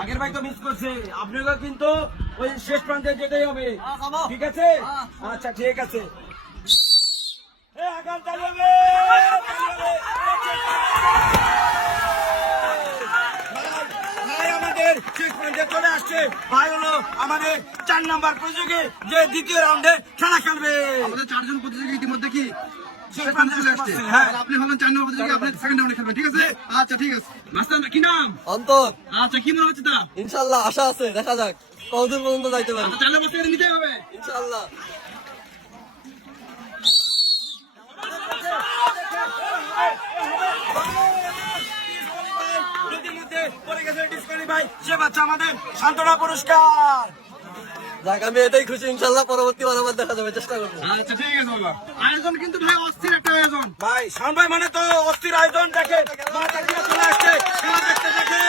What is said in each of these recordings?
আগের ভাই তো মিস করছে, আপনাকে কিন্তু ওই শেষ প্রান্তে যেতেই হবে, ঠিক আছে? আচ্ছা ঠিক আছে। আগাম চালু হবে, ভাই আমাদের শেষ প্রান্তে চলে আসছে। ভাই হলো আমাদের 4 নম্বর প্রতিযোগী, যে দ্বিতীয় রাউন্ডে খেলা খেলবে। আমাদের 4 জন প্রতিযোগী ইতিমধ্যে কি শেষ প্রান্তে চলে আসছে। হ্যাঁ, আপনি হলেন 4 নম্বর প্রতিযোগী, আপনি সেকেন্ড রাউন্ডে খেলবেন, ঠিক আছে? আচ্ছা ঠিক আছে। মাস্টার কি নাম? অন্তর। আচ্ছা কি মনে হচ্ছে তা? ইনশাল্লাহ আশা আছে, দেখা যাক কতদূর পর্যন্ত যাইতে পারি। 4 নম্বর থেকে নিতে হবে ইনশাল্লাহ। সে বাচ্চা আমাদের সান্ত্বনা পুরস্কার। যাক, আমি এটাই খুশি। ইনশাল্লাহ পরবর্তীবার আবার দেখা যাবে, চেষ্টা করবো। আচ্ছা ঠিক আছে বাবা। আয়োজন কিন্তু ভাই অস্থির একটা আয়োজন ভাই। শাওন ভাই মানে তো অস্থির আয়োজন। দেখে চলে আসছে খেলা দেখতে, দেখে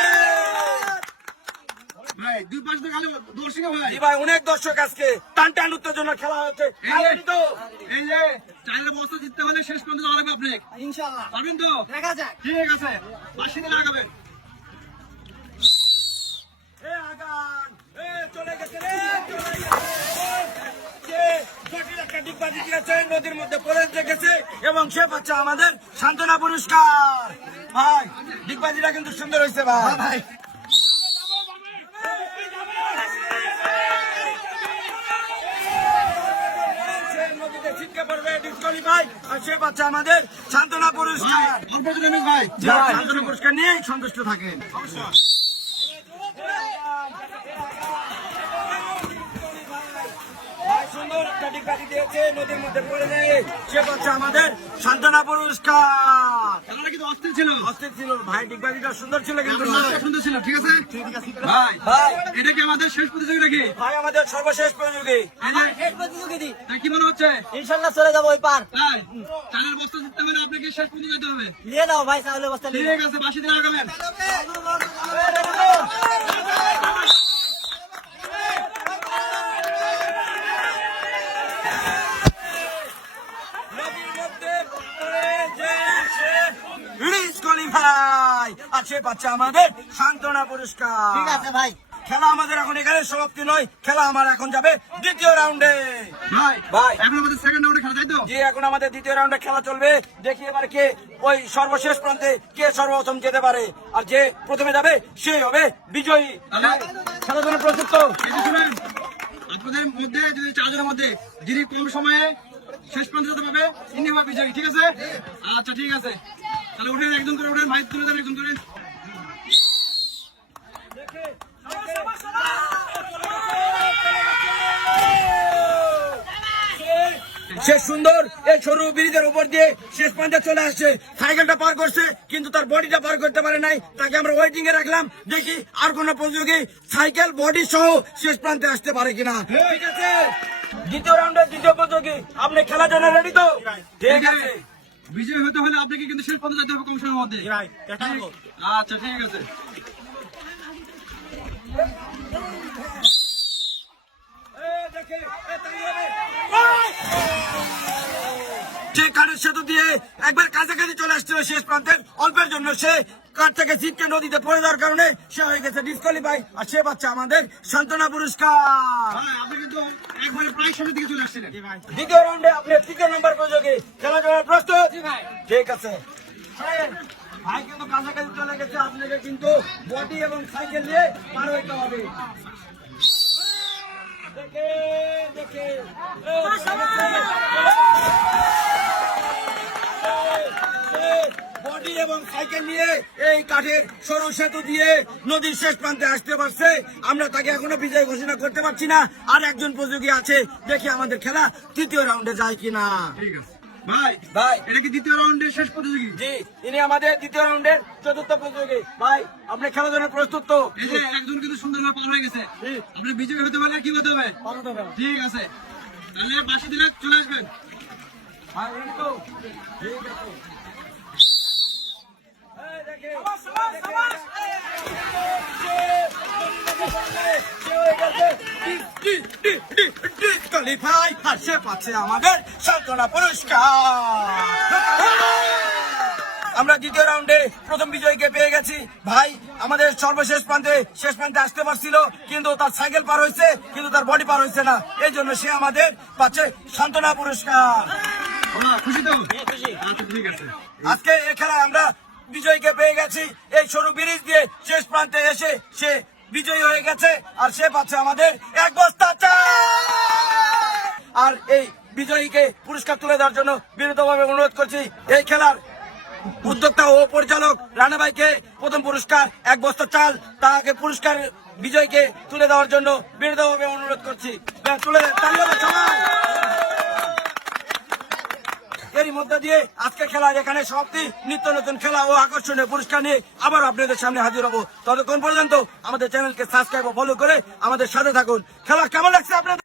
ভাই। দুই পাশে তো খালি দর্শক ভাই। ভাই অনেক দর্শক আজকে টান টান উত্তেজনা খেলা হচ্ছে। এই যে চালের বস্তা জিততে হলে শেষ পর্যন্ত যাওয়া লাগবে আপনি। ইনশাল্লাহ পারবেন তো? দেখা যাক। ঠিক আছে, বাসি দিয়ে লাগাবেন। চলে গেছে রে, চলে গেছে। জটিল একটা ডিগবাজি দিয়েছে, নদীর মধ্যে পড়ে গেছে এবং সে পাচ্ছে আমাদের সান্ত্বনা পুরস্কার। ভাই ডিগবাজিটা কিন্তু সুন্দর হয়েছে ভাই। ভাই সে পাচ্ছে আমাদের সান্ত্বনা পুরস্কার। ভাই সান্ত্বনা পুরস্কার নিয়ে সন্তুষ্ট থাকেন। সুন্দর একটা ডিগবাজি দিয়েছে, নদীর মধ্যে পড়ে নেই। সে পাচ্ছে আমাদের সান্ত্বনা পুরস্কার। খেলাটা কিন্তু অস্থির ছিল। অস্থির ছিল ভাই, ডিগবাজিটা সুন্দর ছিল কিন্তু। সুন্দর ছিল, ঠিক আছে ভাই। ভাই এটা কি আমাদের শেষ প্রতিযোগী নাকি? ভাই আমাদের সর্বশেষ প্রতিযোগী। তাই কি মনে হচ্ছে? ইনশাল্লাহ চলে যাবো ওই পার। তাই চালের বস্তা জিততে হলে আপনাকে শেষ পর্যন্ত যেতে হবে। নিয়ে দাও ভাই, চাউলের বস্তা নিয়ে ঠিক আছে, বাসি দিয়ে লাগাবেন। ভাই আর সে পাচ্ছে আমাদের সান্ত্বনা পুরস্কার। ঠিক আছে ভাই। খেলা আমাদের এখন এখানে সমাপ্তি নয়, খেলা আমার এখন যাবে দ্বিতীয় রাউন্ডে। ভাই ভাই এখন আমাদের সেকেন্ড রাউন্ডে খেলা, তাই তো? জি, এখন আমাদের দ্বিতীয় রাউন্ডে খেলা চলবে। দেখি এবার কে ওই সর্বশেষ প্রান্তে কে সর্বপ্রথম যেতে পারে, আর যে প্রথমে যাবে সেই হবে বিজয়ী। খেলার জন্য প্রস্তুত তো? এই যে শুনেন, আপনাদের মধ্যে যদি 4 জনের মধ্যে যিনি কম সময়ে শেষ পর্যন্ত যেতে পারবে ইনি হবে বিজয়ী, ঠিক আছে? আচ্ছা ঠিক আছে, তাহলে উঠেন, একজন করে উঠেন ভাই, তুলে দেন একজন করে। সে সুন্দর এই সরু ব্রিজের উপর দিয়ে শেষ প্রান্তে চলে আসছে। সাইকেলটা পার করছে কিন্তু তার বডিটা পার করতে পারে নাই, তাকে আমরা ওয়েটিং এ রাখলাম। দেখি আর কোন প্রতিযোগী সাইকেল বডি সহ শেষ প্রান্তে আসতে পারে কিনা। ঠিক আছে, দ্বিতীয় রাউন্ডের দ্বিতীয় প্রতিযোগী, আপনি খেলার জন্য রেডি তো? ঠিক আছে। বিজয়ী হতে হলে আপনাকে কিন্তু শেষ পর্যন্ত যেতে হবে কম সময়ের মধ্যে। আচ্ছা ঠিক আছে। সে কাঠের সেতু দিয়ে একবার কাছাকাছি চলে আসছিল শেষ প্রান্তের অল্পের জন্য। সে কাঠ থেকে ছিটকে নদীতে পড়ে যাওয়ার কারণে সে হয়ে গেছে ডিসকোয়ালিফাই, আর সে পাচ্ছে আমাদের সান্ত্বনা পুরস্কার। আপনি কিন্তু একবারে প্রায় শেষের দিকে চলে আসছিলেন। দ্বিতীয় রাউন্ডে আপনি 3 নম্বর প্রতিযোগী, খেলা জন্য প্রস্তুত? ঠিক আছে ভাই, কিন্তু কাছাকাছি চলে গেছে। আপনাকে কিন্তু বডি এবং সাইকেল নিয়ে পার হইতে হবে। দেখে দেখে বডি এবং সাইকেল নিয়ে এই কাঠের সরু সেতু দিয়ে নদীর শেষ প্রান্তে আসতে পারছে। আমরা তাকে এখনো বিজয় ঘোষণা করতে পারছি না। আর একজন প্রতিযোগী আছে, দেখি আমাদের খেলা তৃতীয় রাউন্ডে যায় কিনা। ঠিক আছে ভাই। ভাই এটা কি দ্বিতীয় রাউন্ডের শেষ প্রতিযোগী? জি, ইনি আমাদের দ্বিতীয় রাউন্ডের চতুর্থ প্রতিযোগী। ভাই আপনি খেলার জন্য প্রস্তুত তো? এই যে একজন কিন্তু সুন্দরভাবে পার হয়ে গেছে। আপনি বিজয়ী হতে পারলে কি হতে হবে? ঠিক আছে, তাহলে বাসি দিলে চলে আসবেন। ভাই রেডি তো? ঠিক আছে। ডিসকোয়ালিফাই, আর সে পাচ্ছে আমাদের সান্ত্বনা পুরস্কার। আমরা দ্বিতীয় রাউন্ডে প্রথম বিজয়ীকে পেয়ে গেছি। ভাই আমাদের সর্বশেষ প্রান্তে শেষ প্রান্তে আসতে পারছিল, কিন্তু তার সাইকেল পার হয়েছে, কিন্তু তার বডি পার হয়েছে না। এই জন্য সে আমাদের পাচ্ছে সান্ত্বনা পুরস্কার। খুশি তো? আচ্ছা ঠিক আছে। আজকে এই খেলায় আমরা বিজয়ীকে পেয়ে গেছি। এই সরু ব্রিজ দিয়ে শেষ প্রান্তে এসে সে বিজয়ী হয়ে গেছে, আর সে পাচ্ছে আমাদের 1 বস্তা চাল। আর এই বিজয়ীকে পুরস্কার তুলে দেওয়ার জন্য বিনীতভাবে অনুরোধ করছি এই খেলার উদ্যোক্তা ও পরিচালক রানা ভাইকে প্রথম পুরস্কার 1 বস্তা চাল, তাকে পুরস্কার বিজয়ীকে তুলে দেওয়ার জন্য বিনীতভাবে অনুরোধ করছি। তুলে দেন, তালি হবে সবাই। এরই মধ্যে দিয়ে আজকে খেলার এখানে সমাপ্তি। নিত্য নতুন খেলা ও আকর্ষণীয় পুরস্কার নিয়ে আবার আপনাদের সামনে হাজির হবো। ততক্ষণ পর্যন্ত আমাদের চ্যানেলকে সাবস্ক্রাইব ও ফলো করে আমাদের সাথে থাকুন। খেলা কেমন লাগছে আপনাদের?